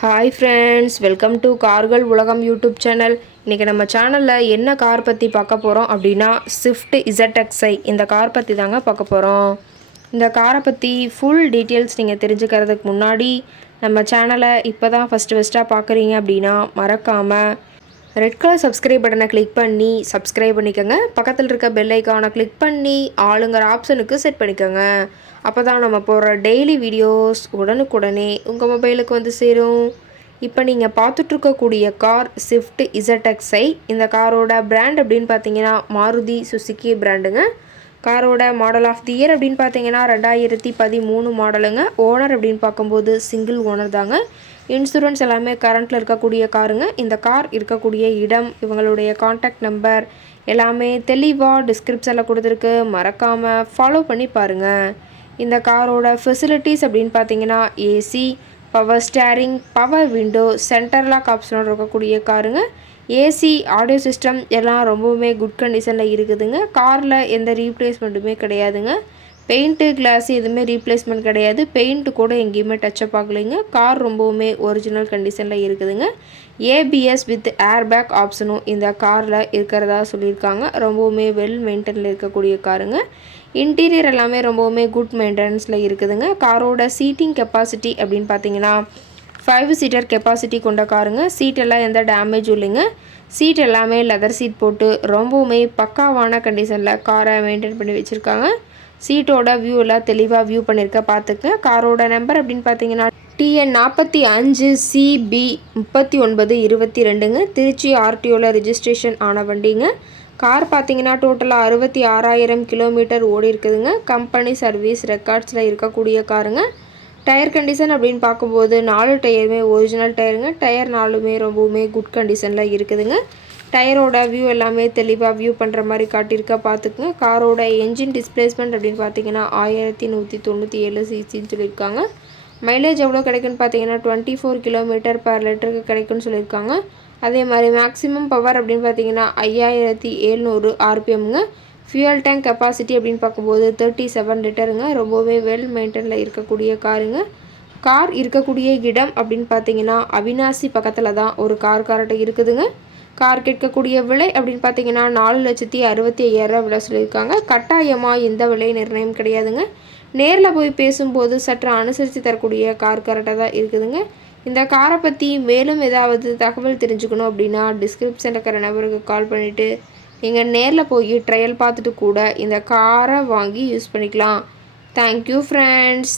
Hi friends welcome to கார்கள் உலகம் YouTube channel இன்றைக்கி நம்ம சேனலில் என்ன கார் பற்றி பார்க்க போகிறோம் அப்படின்னா ஸ்விஃப்ட் இசட்எக்ஸை இந்த கார் பற்றி தாங்க பார்க்க போகிறோம் இந்த காரை பற்றி ஃபுல் டீட்டெயில்ஸ் நீங்கள் தெரிஞ்சுக்கிறதுக்கு முன்னாடி நம்ம சேனலை இப்போ தான் ஃபஸ்ட்டு ஃபஸ்ட்டாக பார்க்குறீங்க அப்படின்னா மறக்காமல் ரெட் கலர் சப்ஸ்கிரைப் பட்டனை கிளிக் பண்ணி சப்ஸ்கிரைப் பண்ணிக்கோங்க. பக்கத்தில் இருக்க பெல் ஐக்கானை கிளிக் பண்ணி ஆளுங்கிற ஆப்ஷனுக்கு செட் பண்ணிக்கோங்க. அப்போ தான் நம்ம போடுற டெய்லி வீடியோஸ் உடனுக்குடனே உங்கள் மொபைலுக்கு வந்து சேரும். இப்போ நீங்கள் பார்த்துட்ருக்கக்கூடிய கார் ஸ்விஃப்ட் இசட்எக்ஸை இந்த காரோட பிராண்ட் அப்படின்னு பார்த்தீங்கன்னா மாருதி சுசுக்கி பிராண்டுங்க காரோட மாடல் ஆஃப் தி இயர் அப்படின்னு பார்த்தீங்கன்னா ரெண்டாயிரத்தி பதிமூணு மாடலுங்க ஓனர் அப்படின்னு பார்க்கும்போது சிங்கிள் ஓனர் தாங்க. இன்சூரன்ஸ் எல்லாமே கரண்ட்டில் இருக்கக்கூடிய காருங்க. இந்த கார் இருக்கக்கூடிய இடம் இவங்களுடைய காண்டாக்ட் நம்பர் எல்லாமே தெளிவாக டிஸ்கிரிப்ஷனில் கொடுத்துருக்கு. மறக்காமல் ஃபாலோ பண்ணி பாருங்கள் இந்த காரோட ஃபெசிலிட்டிஸ் அப்படின்னு பார்த்தீங்கன்னா AC power steering power window centre lock ஆப்ஷனோட இருக்கக்கூடிய காருங்க. ஏசி ஆடியோ சிஸ்டம் எல்லாம் ரொம்பவுமே குட் கண்டிஷனில் இருக்குதுங்க. காரில் எந்த ரீப்ளேஸ்மெண்ட்டுமே கிடையாதுங்க. பெயிண்ட்டு கிளாஸ் எதுவுமே ரீப்ளேஸ்மெண்ட் கிடையாது. பெயிண்ட்டு கூட எங்கேயுமே டச்சப் ஆகலைங்க. கார் ரொம்பவுமே ஒரிஜினல் கண்டிஷனில் இருக்குதுங்க. ஏபிஎஸ் வித் ஏர்பேக் ஆப்ஷனும் இந்த காரில் இருக்கிறதா சொல்லியிருக்காங்க. ரொம்பவுமே வெல் மெயின்டெனில் இருக்கக்கூடிய காருங்க. இன்டீரியர் எல்லாமே ரொம்பவுமே குட் மெயின்டெனன்ஸில் இருக்குதுங்க. காரோட சீட்டிங் கெப்பாசிட்டி அப்படின்னு பார்த்தீங்கன்னா ஃபைவ் சீட்டர் கெப்பாசிட்டி கொண்ட காருங்க. சீட்டெல்லாம் எந்த டேமேஜும் இல்லைங்க. சீட் எல்லாமே லெதர் சீட் போட்டு ரொம்பவுமே பக்காவான கண்டிஷனில் காரை மெயின்டைன் பண்ணி வச்சுருக்காங்க. சீட்டோட வியூ எல்லாம் தெளிவாக வியூ பண்ணியிருக்க பார்த்துக்க காரோட நம்பர் அப்படின்னு பார்த்தீங்கன்னா டிஎன் நாற்பத்தி அஞ்சு சிபி முப்பத்தி ஒன்பது இருபத்தி ரெண்டுங்க. திருச்சி ஆர்டிஓவில் ரிஜிஸ்ட்ரேஷன் ஆன வண்டிங்க. கார் பார்த்தீங்கன்னா டோட்டலாக அறுபத்தி ஆறாயிரம் கிலோமீட்டர் ஓடி இருக்குதுங்க. கம்பெனி சர்வீஸ் ரெக்கார்ட்ஸில் இருக்கக்கூடிய காருங்க. டயர் கண்டிஷன் அப்படின்னு பார்க்கும்போது நாலு டயருமே ஒரிஜினல் டயருங்க டயர் நாலுமே ரொம்பவுமே குட் கண்டிஷனில் இருக்குதுங்க. டயரோட வியூ எல்லாமே தெளிவாக வியூ பண்ணுற மாதிரி காட்டியிருக்கா. பார்த்துக்குங்க. காரோட என்ஜின் டிஸ்பிளேஸ்மெண்ட் அப்படின்னு பார்த்தீங்கன்னா ஆயிரத்தி நூற்றி தொண்ணூற்றி ஏழு சிசின்னு சொல்லியிருக்காங்க. மைலேஜ் எவ்வளோ கிடைக்குன்னு பார்த்தீங்கன்னா டுவெண்ட்டி ஃபோர் கிலோமீட்டர் பர் லிட்டருக்கு கிடைக்குன்னு சொல்லியிருக்காங்க. அதே மாதிரி மேக்ஸிமம் பவர் அப்படின்னு பார்த்தீங்கன்னா ஐயாயிரத்தி எழுநூறு ஆர்பிஎம்ங்க ஃபியூயல் டேங்க் கெப்பாசிட்டி அப்படின்னு பார்க்கும்போது தேர்ட்டி செவன் லிட்டருங்க ரொம்பவே வெல் மெயின்டெனில் இருக்கக்கூடிய காருங்க. கார் இருக்கக்கூடிய இடம் அப்படின்னு பார்த்தீங்கன்னா அவினாசி பக்கத்தில் தான் ஒரு கார் கார்ட்ட இருக்குதுங்க. கார் கேட்கக்கூடிய விலை அப்படின்னு பார்த்தீங்கன்னா நாலு லட்சத்தி அறுபத்தி ஐயாயிரம் விலை சொல்லியிருக்காங்க. கட்டாயமாக எந்த விலை நிர்ணயம் கிடையாதுங்க. நேரில் போய் பேசும்போது சற்று அனுசரித்து தரக்கூடிய கார் கரெக்டாக தான் இருக்குதுங்க. இந்த காரை பற்றி மேலும் ஏதாவது தகவல் தெரிஞ்சுக்கணும் அப்படின்னா டிஸ்கிரிப்ஷன் இருக்கிற நபருக்கு கால் பண்ணிவிட்டு நீங்கள் நேரில் போய் ட்ரையல் பார்த்துட்டு கூட இந்த காரை வாங்கி யூஸ் பண்ணிக்கலாம். Thank you friends